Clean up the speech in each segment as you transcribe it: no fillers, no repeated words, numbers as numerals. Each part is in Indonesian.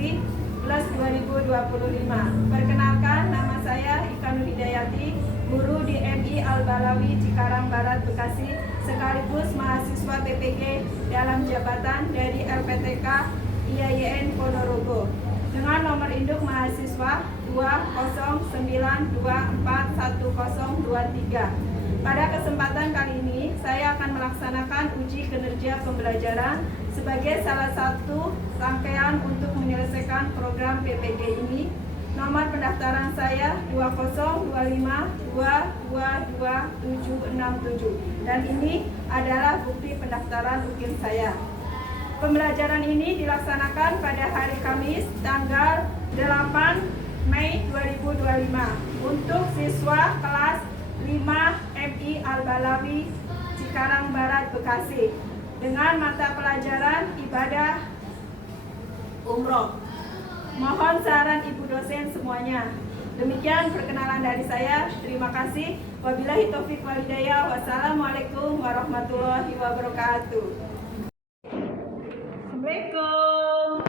Bekasi plus 2025. Perkenalkan, nama saya Ika Nur Hidayati, guru di MI Al-Balawi Cikarang Barat Bekasi, sekaligus mahasiswa PPG dalam jabatan dari LPTK IAIN Ponorogo dengan nomor induk mahasiswa 209241023. Pada kesempatan kali ini, saya akan melaksanakan uji kinerja pembelajaran sebagai salah satu rangkaian untuk menyelesaikan program PPG ini. Nomor pendaftaran saya 20252222767 dan ini adalah bukti pendaftaran UKIM saya. Pembelajaran ini dilaksanakan pada hari Kamis tanggal 8 Mei 2025 untuk siswa kelas 5 MI Al-Balawi Cikarang Barat Bekasi dengan mata pelajaran ibadah umroh. Mohon saran ibu dosen semuanya. Demikian perkenalan dari saya. Terima kasih. Wabillahi taufiq wal hidayah. Wassalamualaikum warahmatullahi wabarakatuh. Assalamualaikum.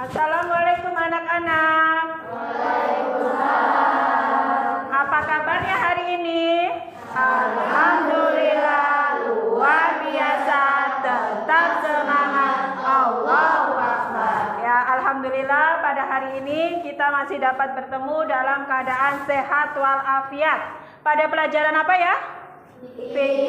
Assalamualaikum anak-anak. Waalaikumsalam. Apa kabarnya hari ini? Alhamdulillah, luar biasa, tetap semangat, Allahu Akbar. Ya, alhamdulillah pada hari ini kita masih dapat bertemu dalam keadaan sehat walafiat. Pada pelajaran apa ya? PG.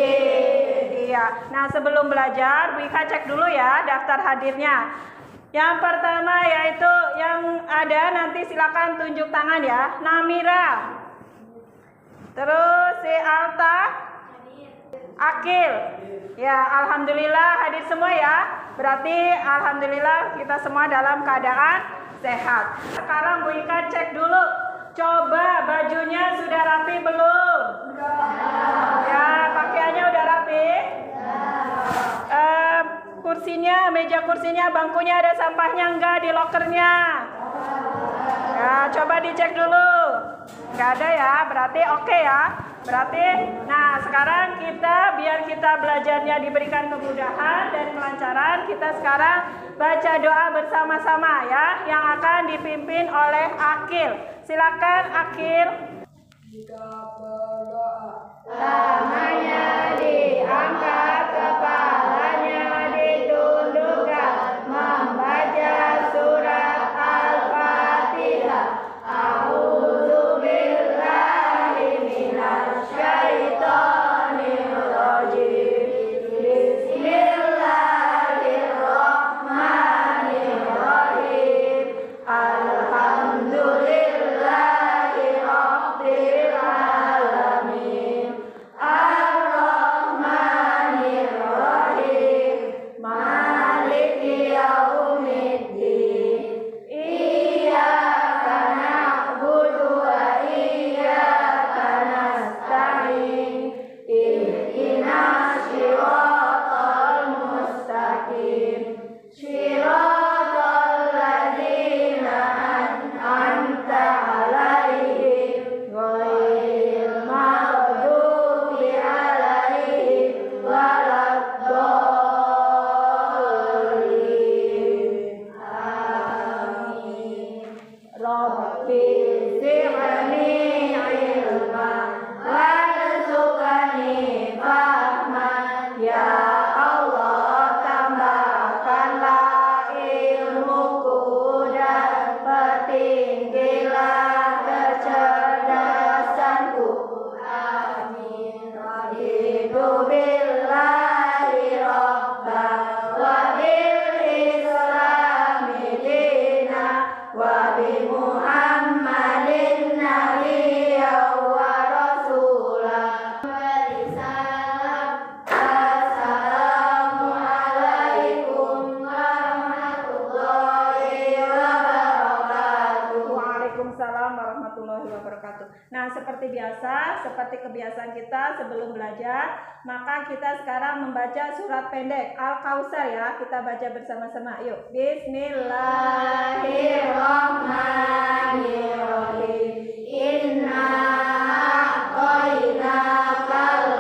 Iya. Nah, sebelum belajar, Bu Ika cek dulu ya daftar hadirnya. Yang pertama yaitu yang ada nanti silakan tunjuk tangan ya. Namira. Terus si Alta. Akil. Ya, alhamdulillah hadir semua ya. Berarti alhamdulillah kita semua dalam keadaan sehat. Sekarang Bu Ika cek dulu. Coba bajunya sudah rapi belum? Ya, pakaiannya udah rapi? Kursinya, meja kursinya, bangkunya ada sampahnya enggak di lokernya? Ya, coba dicek dulu. Enggak ada ya, berarti oke ya. Berarti, nah sekarang biar kita belajarnya diberikan kemudahan dan kelancaran, kita sekarang baca doa bersama-sama ya, yang akan dipimpin oleh Akil. Silakan Akil. Kita berdoa. Tangannya diangkat, kepalanya ditundukkan, membaca surat Al-Fatihah. A'udzubillahi minasyaitonirrajim. Bismillahirrahmanirrahim. Alhamdulillahi rabbil alamin. Ar-Rahmanir-Rahim. Maliki yaumiddin. Iyyaka na'budu wa iyyaka nasta'in. Ihdinas siratal mustaqim. Siratal ladzina an'amta 'alaihim ghairil maghdubi 'alaihim waladdallin. Amin. Rabbi zidni ilma warzuqni fahman. Ya Allah, tambahkanlah ilmuku dan pertinggilah kecerdasanku. Amin. Raditu billahi rabba wa bil islami dina wa bi Muhammadin nabiyya wa rasulah. Assalamualaikum warahmatullahi wabarakatuh. Waalaikumsalam warahmatullahi wabarakatuh. Nah, seperti biasa, seperti kebiasaan kita sebelum belajar, maka kita sekarang membaca surat pendek Al-Kautsar ya. Kita baca bersama-sama. Yuk. Bismillahirrahmanirrahim. Inna a'tainakal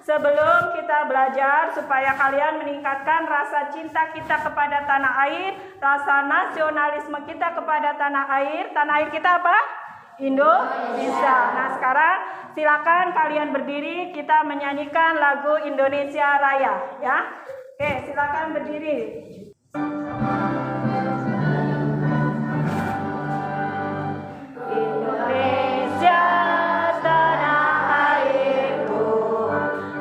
Sebelum kita belajar supaya kalian meningkatkan rasa cinta kita kepada tanah air, rasa nasionalisme kita kepada tanah air. Tanah air kita apa? Indonesia. Nah, sekarang silakan kalian berdiri, kita menyanyikan lagu Indonesia Raya, ya. Oke, silakan berdiri. Indonesia tanah airku,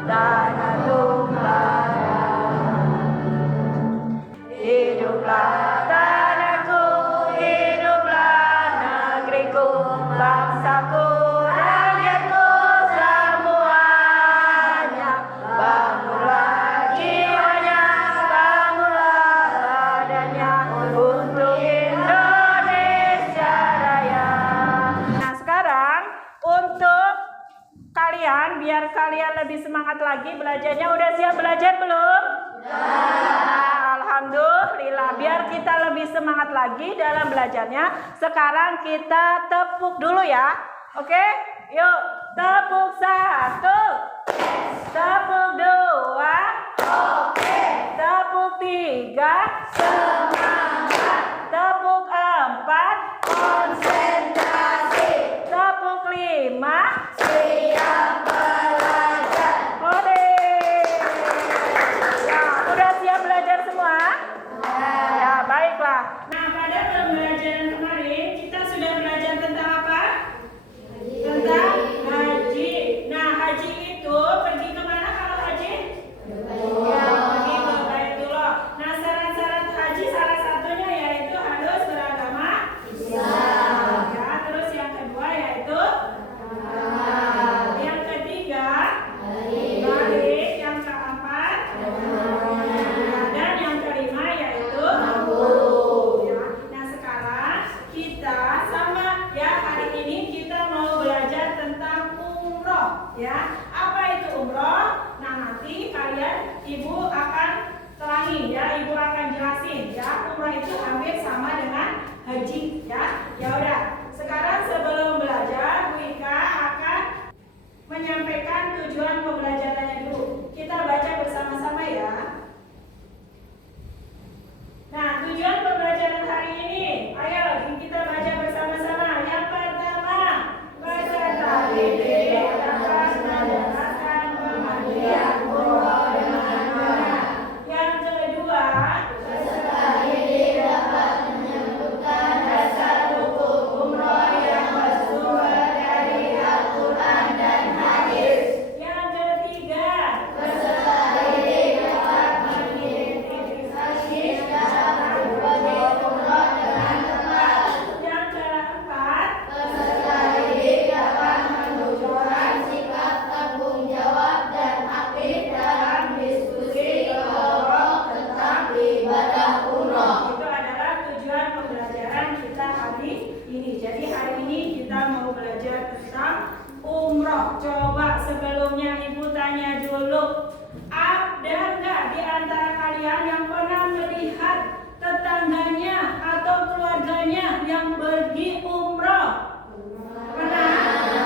tanah tumpah. Hiduplah tanahku, hiduplah negeriku, bangsaku, rakyatku semuanya. Bangunlah jiwanya, bangunlah badannya untuk Indonesia Raya. Nah, sekarang untuk kalian, biar kalian lebih semangat lagi belajarnya, udah siap belajar belum? Alhamdulillah, biar kita lebih semangat lagi dalam belajarnya. Sekarang kita tepuk dulu ya. Oke? Yuk, tepuk 1, tepuk 2, oke. Tepuk 3, semangat. Tepuk 4, konsentrasi. Tepuk 5, siap belajar. Oke. Udah siap belajar semua? Ya, baiklah. Nah, pada pembelajaran kemarin kita sudah belajar tentang apa? Tentang haji. Nah, haji itu pergi kemana kalau haji? Pergi ke Baitullah. Nah, syarat-syarat haji salah satunya yaitu harus beragama Islam. Ya, terus yang kedua yaitu yang ketiga balik, yang keempat dan yang kelima yaitu ya. Nah, sekarang kita sama ya, hari ini kita mau belajar tentang umroh ya. Apa itu umroh? Nah, nanti kalian ibu akan terangi ya, ibu akan jelasin ya. Umroh itu hampir sama dengan haji ya. Ya udah, sekarang sebelum belajar Bu Ika akan menyampaikan tujuan pembelajarannya dulu. Kita baca bersama-sama ya. Nah, tujuan pembelajaran hari ini, ayo kita baca bersama-sama. Yang pertama, peserta didik dapat mendapatkan pemandian umroh dengan benar. Yang kedua, peserta didik dapat menyebutkan dasar hukum umroh yang bersumber dari Al-Quran dan hadis. Yang ketiga, peserta didik dapat mengidentifikasi syarat wajib umroh dengan tepat. Yang keempat, peserta didik dapat menunjukkan sikap tanggung jawab dan aktif dalam diskusi kelompok tentang ibadah umroh. Itu adalah tujuan pembelajaran kita hari ini. Jadi hari ini kita mau belajar tentang umroh. Coba sebelumnya ibu tanya dulu, ada nggak di antara kalian yang pernah melihat tetangganya atau keluarganya yang pergi umroh? Pernah?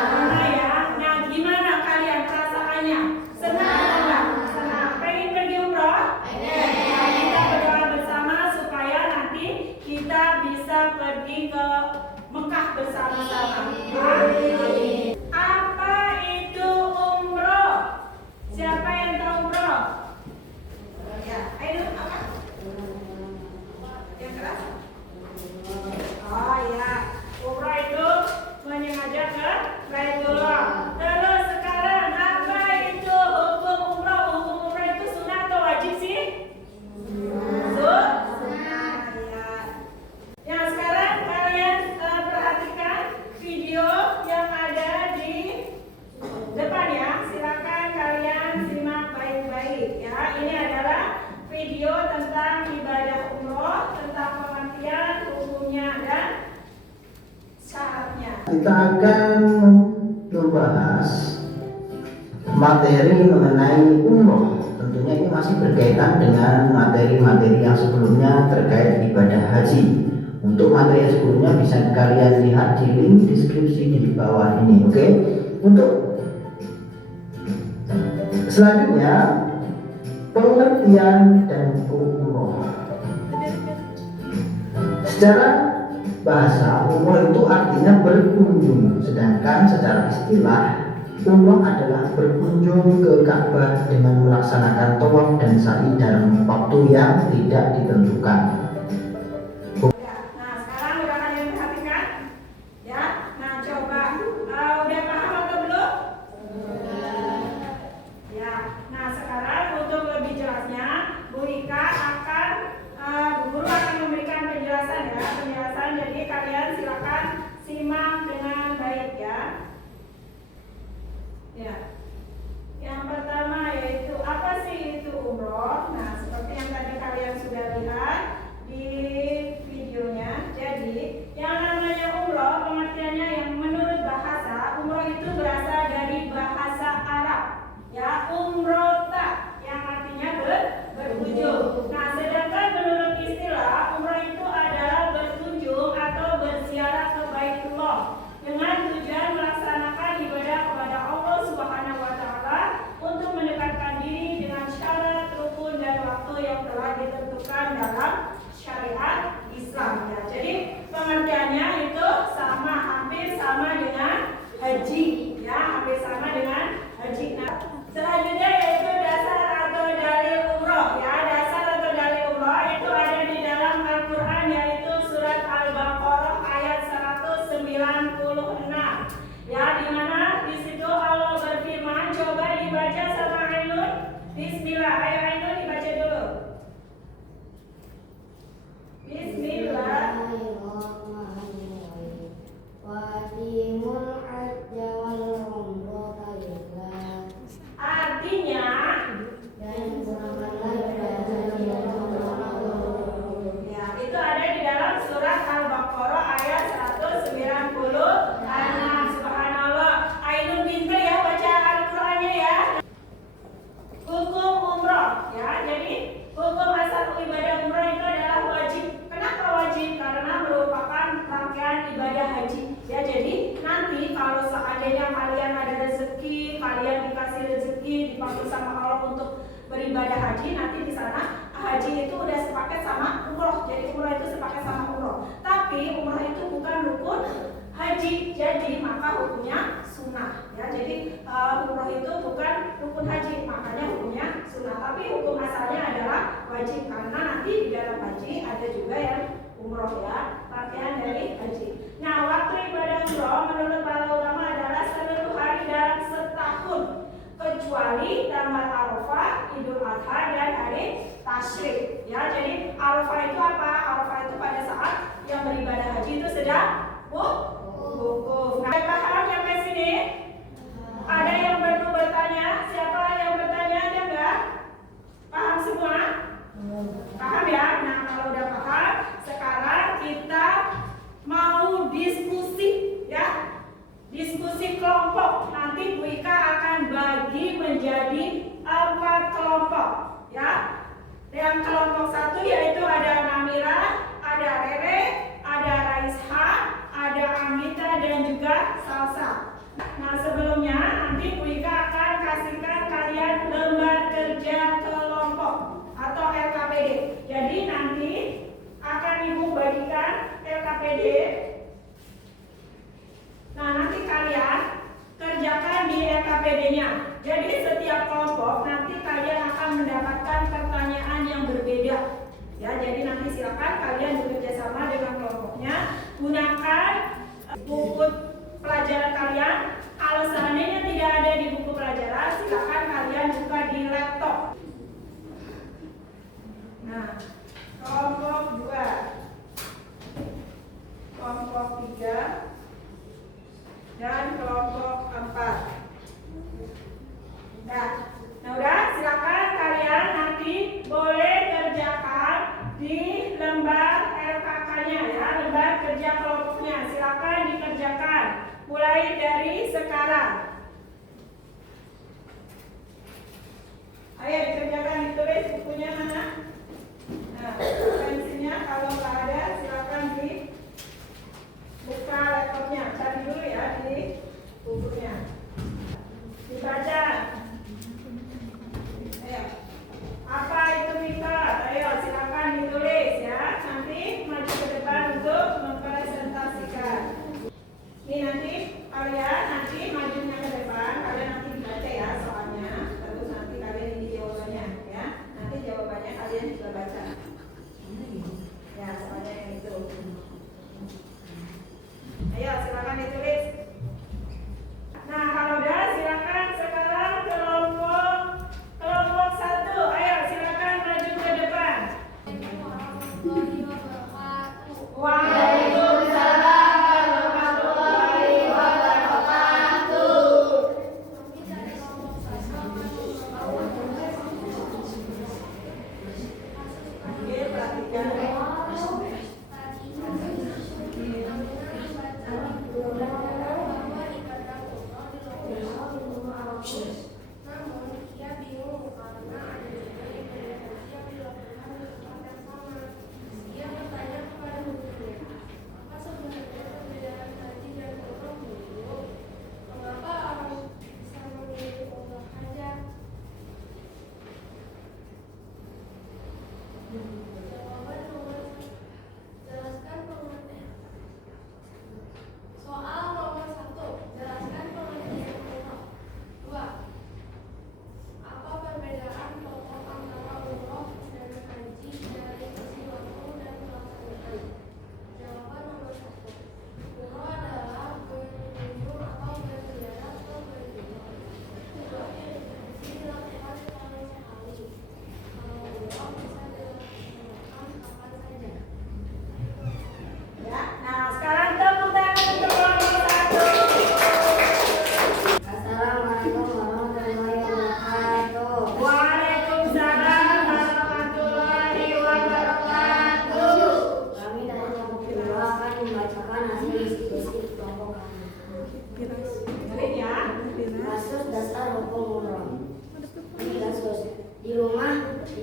Pernah ya? Nah, gimana kalian perasaannya? Senang atau enggak? Senang. Pengen pergi umroh? Nah, kita berdoa bersama supaya nanti kita bisa pergi ke Mekah bersama-sama. Amin. Apa itu umroh? Siapa yang tahu umroh? Ya, ayo apa? Yang keras? Oh ya, umroh itu menyengaja ke Baitullah. Terus sekarang apa itu hukum umroh? Hukum umroh itu sunnah atau wajib sih? Sunnah. Ya. Yang sekarang kalian perhatikan video yang ada di depan ya. Silakan kalian simak baik-baik ya. Ini adalah video tentang ibadah umroh, tentang pengertian, hukumnya dan syaratnya. Kita akan membahas materi mengenai umroh. Tentunya ini masih berkaitan dengan materi-materi yang sebelumnya terkait ibadah haji. Untuk materi yang sebelumnya bisa kalian lihat di link deskripsi di bawah ini, oke? Untuk Selanjutnya, pengertian dan hukum umroh. Secara bahasa, umroh itu artinya berkunjung, sedangkan secara istilah umroh adalah berkunjung ke Ka'bah dengan melaksanakan tawaf dan sa'i dalam waktu yang tidak ditentukan. Nah, sekarang udah kalian perhatikan? Ya. Nah, coba udah paham atau belum? Ya. Nah, sekarang untuk lebih jelasnya, Bu Rika akan Bu Guru akan memberikan penjelasan ya, penjelasan. Jadi kalian silakan simak dengan baik ya. Ya. Yang pertama yaitu apa sih itu umroh? Nah, seperti yang tadi kalian sudah lihat di videonya. Jadi, yang namanya umroh pengertiannya yang menurut bahasa, umroh itu berasal dari bahasa Arab. Ya, umrota yang artinya berkunjung. Nah, sedangkan menurut istilah, umroh itu adalah berkunjung atau berziarah ke Baitullah dengan tujuan melaksanakan ibadah kepada Allah Subhanahu wa taala untuk mendekatkan diri dengan syarat, rukun dan waktu yang telah ditentukan dalam syariat Islam ya. Jadi pengertiannya itu sama, hampir sama dengan haji ya, hampir sama dengan haji. Nah, selanjutnya yaitu dasar atau dalil umroh ya. Dasar atau dalil umroh itu ada di dalam Al-Qur'an, yaitu surat Al-Baqarah ayat 196 ya, di mana di situ Allah berfirman, coba dibaca sama Ainun. Bismillah, ayo Ainun dibaca dulu. Bismillah. Artinya ya, itu ada di dalam surat Al-Baqarah ayat 196. Subhanallah. Ainun pintar ya baca Al-Qur'annya ya. Hukum umroh ya. Jadi hukum asal ibadah umroh itu adalah wajib. Kenapa wajib? Karena merupakan rangkaian ibadah haji. Ya, jadi nanti kalau seandainya kalian ada rezeki, kalian dikasih rezeki, dipanggil sama Allah untuk beribadah haji, nanti di sana haji itu udah sepaket sama umroh. Jadi umroh itu sepaket sama umroh. Tapi umroh itu bukan rukun haji, jadi maka hukumnya sunnah. Ya, jadi umroh itu bukan rukun haji, makanya hukumnya sunnah. Tapi hukum asalnya adalah wajib, karena nanti di dalam haji ada juga yang umroh ya, pakaian dari haji. Nah, waktu ibadah umroh menurut para ulama adalah seluruh hari dalam setahun, kecuali tanggal Arafah, Idul Adha dan hari Tasyrik. Ya, jadi Arafah itu apa? Arafah itu pada saat yang beribadah haji itu sedang wukuf. Nah, paham sampai sini? Ada yang perlu bertanya? Siapa yang bertanya? Ada enggak? Paham semua? Paham ya? Nah, kalau udah paham, sekarang kita mau diskusi ya. Diskusi kelompok. Nanti Bu Ika akan bagi menjadi 4 kelompok ya. Yang kelompok 1 yaitu ada Namira, ada Rere, ada Raisha, ada Amita dan juga Salsa. Nah, sebelumnya nanti Bu Ika akan kasihkan kalian lembar kerja kelompok atau LKPD. Jadi nanti akan Ibu bagikan LKPD. Nah, nanti kalian kerjakan di LKPD-nya. Jadi setiap kelompok nanti kalian akan mendapatkan pertanyaan yang berbeda. Ya, jadi nanti silakan kalian bekerja sama dengan kelompoknya. Gunakan buku pelajaran kalian. Kalau seandainya tidak ada di buku pelajaran, silakan kalian buka di laptop. Nah, kelompok 2, kelompok 3, dan kelompok 4. Nah, udah, silakan kalian nanti boleh kerjakan di lembar LKK-nya ya, lembar kerja kelompoknya. Silakan dikerjakan mulai dari sekarang. Ayo dikerjakan, ditulis bukunya mana? Nah, pensilnya kalau nggak ada silakan dibuka laptopnya. Cari dulu ya di bukunya. Dibaca.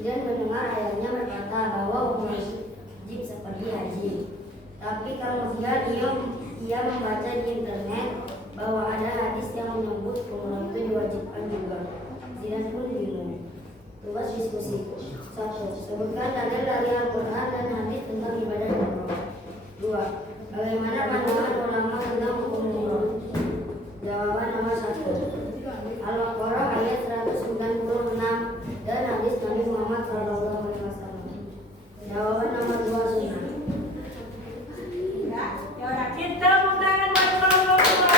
dan mendengar ayahnya berkata bahwa hukum wajib seperti haji. Tapi kemudian ia membaca di internet bahwa ada hadis yang menyebut umrah itu diwajibkan juga. Zidan pun bingung. Tugas diskusi. 1. Sebutkan dalil dari Al-Quran dan hadis tentang ibadah umrah. 2. Bagaimana pandangan ulama tentang hukum umrah? Jawaban nomor 1. Al-Baqarah ayat 196 dan hadis Nabi Muhammad SAW. Jawaban nomor 2 sunnah. Kita tepuk tangan buat kelompok 2.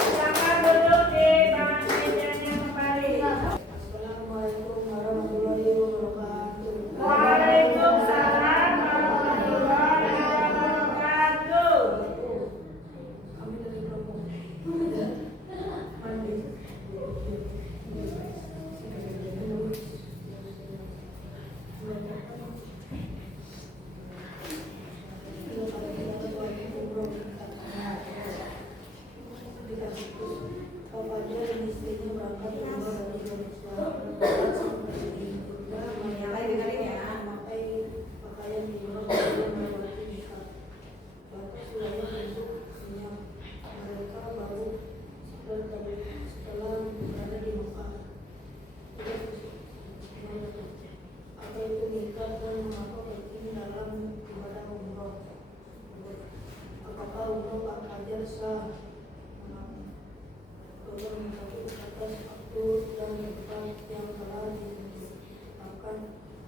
Silakan duduk di bangku mejanya kembali. Assalamualaikum warahmatullahi wabarakatuh. Waalaikumsalam warahmatullahi wabarakatuh. Kami dari kelompok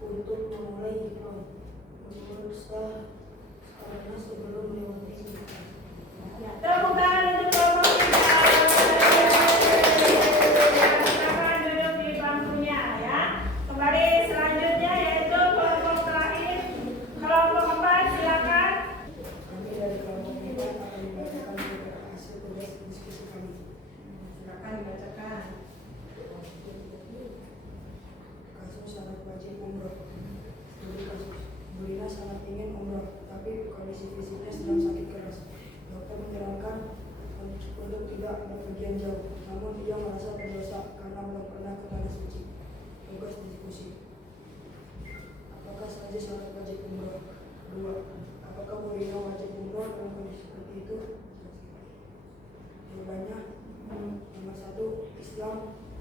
untuk memulai ikram menurut sah karena sebelum melewati ikram. Tepuk tangan untuk kelompok 3. Silakan duduk di bangkunya ya. Kembali selanjutnya yaitu kelompok terakhir, kelompok 4, silakan. Kami dari kelompok 4 akan membacakan beberapa hasil tugas diskusi kami. Silakan dibacakan. Kasus syarat wajib umroh. Studi kasus. Burina sangat ingin umroh, tapi kondisi fisiknya sedang sakit keras. Dokter menyarankan untuk tidak berpergian jauh, namun ia merasa berdosa karena belum pernah ke tanah suci. Tugas diskusi. Apakah saja syarat wajib umroh? 2. Apakah Burina wajib umroh dalam kondisi seperti itu? Jawabannya nomor 1, Islam,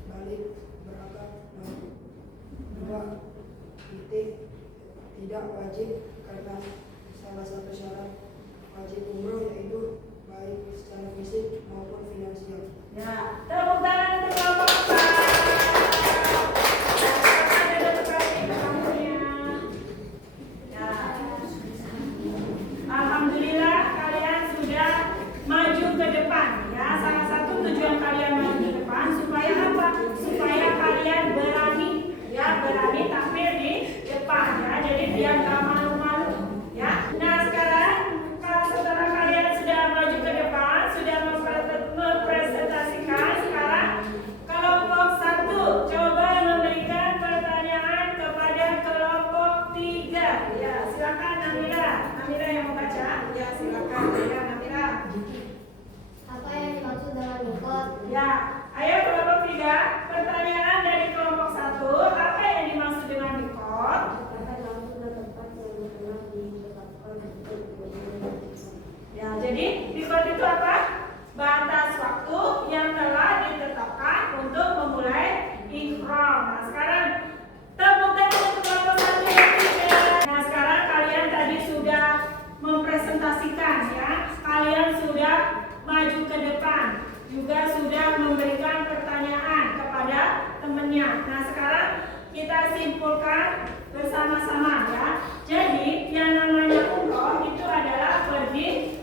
balik, berakad, no. 2. Tidak wajib karena salah satu syarat wajib umroh yaitu baik secara fisik maupun finansial. Ya, tepuk tangan untuk kelompok 4. Silakan duduk kembali di bangkunya. Ya. Alhamdulillah kalian sudah maju ke depan ya. Salah satu tujuan kalian maju ke depan supaya apa? Supaya kalian berani ya, berani tampil di depan ya. Jadi biar gak malu-malu ya. Nah, sekarang kalau setelah kalian sudah maju ke depan, sudah mempresentasikan, sekarang kelompok 1 coba memberikan pertanyaan kepada kelompok 3. Ya, silakan Namira. Namira yang membaca. Ya, silakan ya Namira. Apa yang dimaksud dengan mikot? Ya, ayo kelompok 3. Pertanyaan dari kelompok 1. Apa yang dimaksud dengan mikot? Akan langsung ke tempat yang telah ditetapkan untuk berjalan. Ya, jadi mikot itu apa? Batas waktu yang telah ditetapkan untuk memulai ihram. Nah, sekarang tepuk tangan untuk kelompok 1 dan 3. Nah, sekarang kalian tadi sudah mempresentasikan ya. Kalian sudah maju ke depan, juga sudah memberikan pertanyaan kepada temannya. Nah, sekarang kita simpulkan bersama-sama ya. Jadi yang namanya umroh itu adalah pergi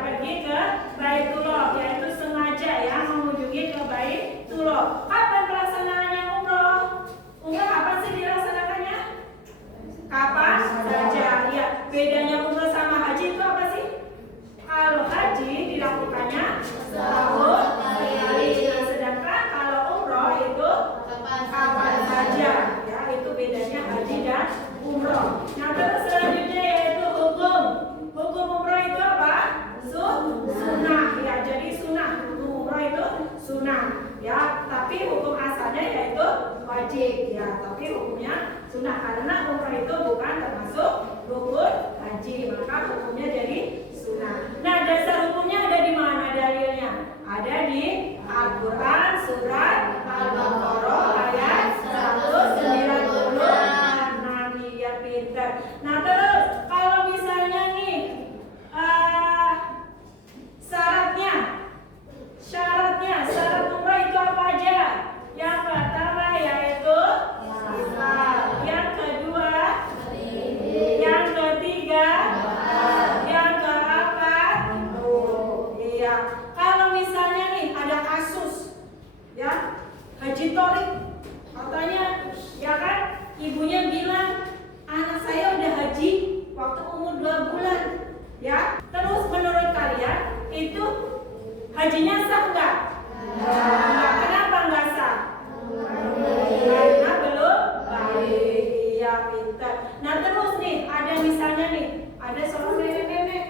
pergi ke Baitullah, yaitu sengaja ya mengunjungi ke Baitullah. Kapan pelaksanaannya umroh? Umroh kapan sih dilaksanakannya? Kapan saja ya. Bedanya umroh sama haji itu apa sih? Kalau haji dilakukannya setahun sekali, sedangkan kalau umroh itu kapan saja ya. Itu bedanya haji dan umroh. Nah, terus selanjutnya yaitu hukum umroh itu apa? Sunnah ya. Jadi sunnah, hukum umroh itu sunnah ya. Tapi hukum misalnya yaitu wajib ya, tapi hukumnya sunnah karena umrah itu bukan termasuk rukun haji, maka hukumnya jadi sunnah. Nah, dasar hukumnya ada di mana dalilnya? Ada di Al-Quran surat Al-Baqarah ayat 190. Nah, iya pintar. Nah, terus kalau misalnya nih syarat umrah itu apa aja? Yang pertama yaitu Islam, yang kedua, yang ketiga, yang keempat. Iya. Kalau misalnya nih ada kasus, ya haji torik, katanya, ya kan, ibunya bilang anak saya udah haji waktu umur 2 bulan, ya. Terus menurut kalian itu hajinya sah nggak? Nggak. Kenapa nggak sah? Karena belum balik. Iya pintar. Nah terus nih ada misalnya nih ada seorang nenek-nenek,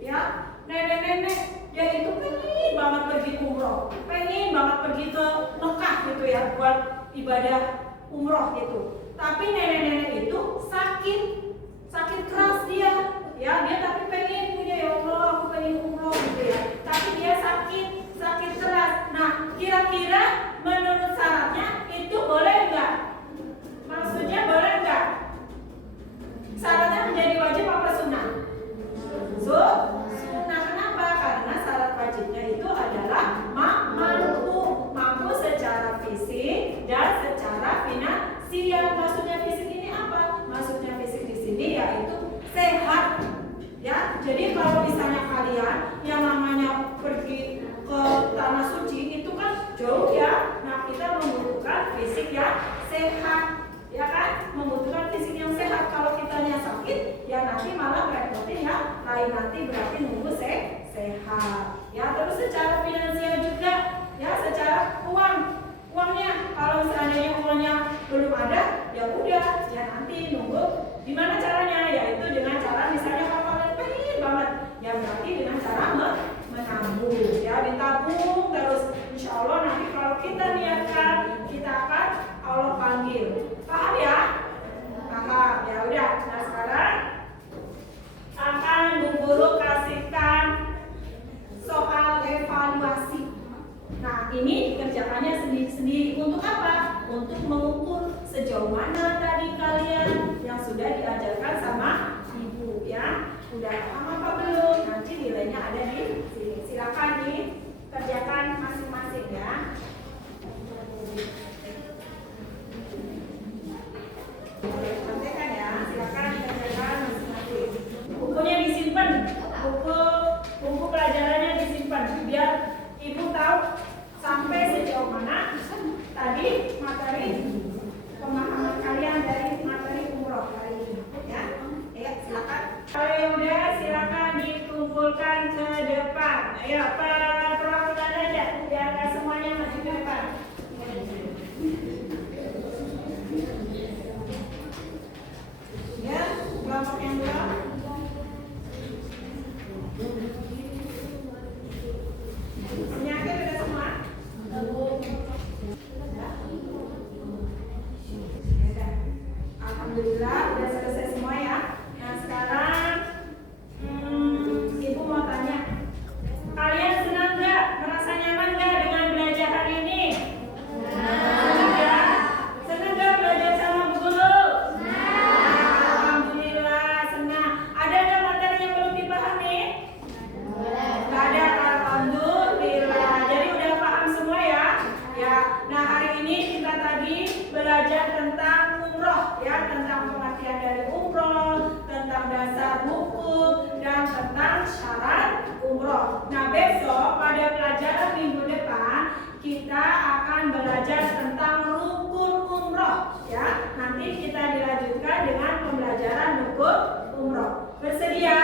ya nenek-nenek dia itu pengen banget pergi umroh, pengen banget pergi ke Mekah gitu ya buat ibadah umroh gitu. Tapi nenek-nenek itu sakit keras dia, ya dia tapi pengen punya, ya Allah aku pengen umroh gitu ya. Tapi dia sakit keras. Nah kira-kira menurut syaratnya itu boleh nggak? Maksudnya boleh nggak? Syaratnya menjadi wajib apa sunnah? Sunnah. Kenapa? Karena syarat wajibnya itu adalah mampu secara fisik dan secara finansial. Maksudnya fisik ini apa? Maksudnya fisik di sini yaitu sehat. Ya, jadi kalau misalnya kalian yang namanya pergi ke tanah suci itu kan jauh ya. Nah, kita membutuhkan fisik yang sehat, ya kan? Membutuhkan fisik yang sehat. Kalau kitanya sakit, ya nanti malah repotin ya. Lain nanti berarti nunggu sehat. Ya, terus secara finansial juga, ya secara uangnya. Kalau seandainya uangnya belum ada, ya udah, ya nanti nunggu. Gimana caranya? Yaitu dengan cara misalnya kalau kalian pengen banget, ya berarti dengan cara menabung, ya ditabung terus. Insya Allah nanti kalau kita niatkan, kita akan Allah panggil. Paham ya? Paham. Ya udah. Nah sekarang akan Bu Guru kasihkan soal evaluasi. Nah ini dikerjakannya sendiri-sendiri. Untuk apa? Untuk mengukur sejauh mana tadi kalian yang sudah diajarkan sama ibu, ya. Udah paham apa belum? Nanti nilainya ada di sini. Silakan dikerjakan masing-masing ya. Perhatikan ya, silakan dikerjakan masing-masing. Bukunya disimpan, buku pelajarannya disimpan biar ibu tahu sampai sejauh mana tadi materi pemahaman kalian dari materi umroh kali ini, ya. Silakan. Kalau udah silakan dikumpulkan ke depan. Ayo perwakilan aja biar nggak semuanya maju ke depan. Ya, kelompok yang dua. Penyakit udah semua? Alhamdulillah udah selesai semua ya. Nah sekarang ibu mau tanya, kalian senang nggak? Merasa nyaman nggak dengan belajar hari ini? Senang ya? Senang nggak belajar sama Bu Guru? Alhamdulillah senang. Ada nggak materi yang belum dipahami? Nggak ada. Alhamdulillah. Jadi udah paham semua ya? Ya. Nah hari ini kita tadi belajar tentang umroh, ya, tentang pengertian dari umroh, tentang dasar hukum, dan tentang syarat umroh. Nah besok pada pelajaran minggu depan kita akan belajar tentang rukun umroh, ya. Nanti kita dilanjutkan dengan pembelajaran rukun umroh. Bersedia?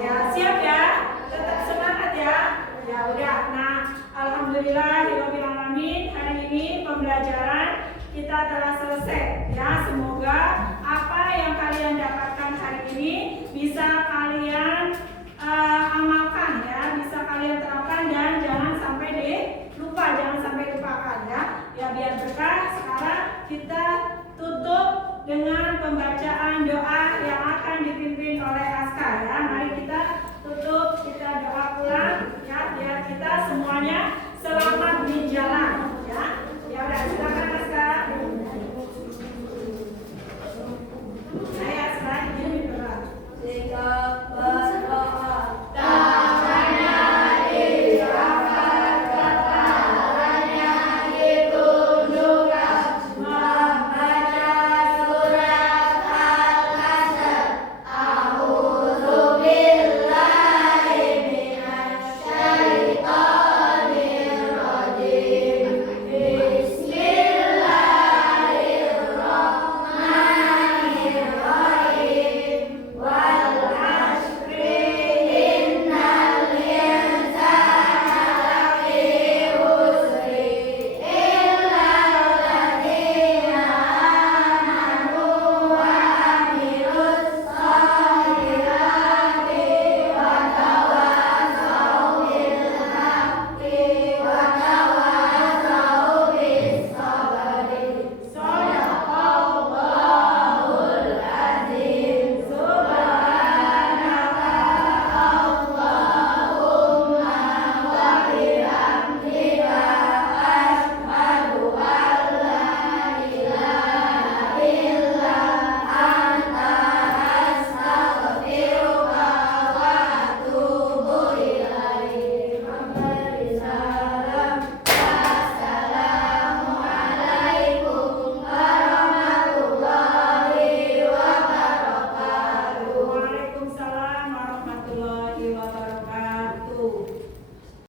Ya, siap ya? Tetap semangat ya. Ya udah. Nah, alhamdulillahirabbil alamin, hari ini pembelajaran kita telah selesai, ya. Semoga apa yang kalian dapatkan hari ini bisa kalian amalkan, ya, bisa kalian terapkan dan jangan sampai lupa, jangan sampai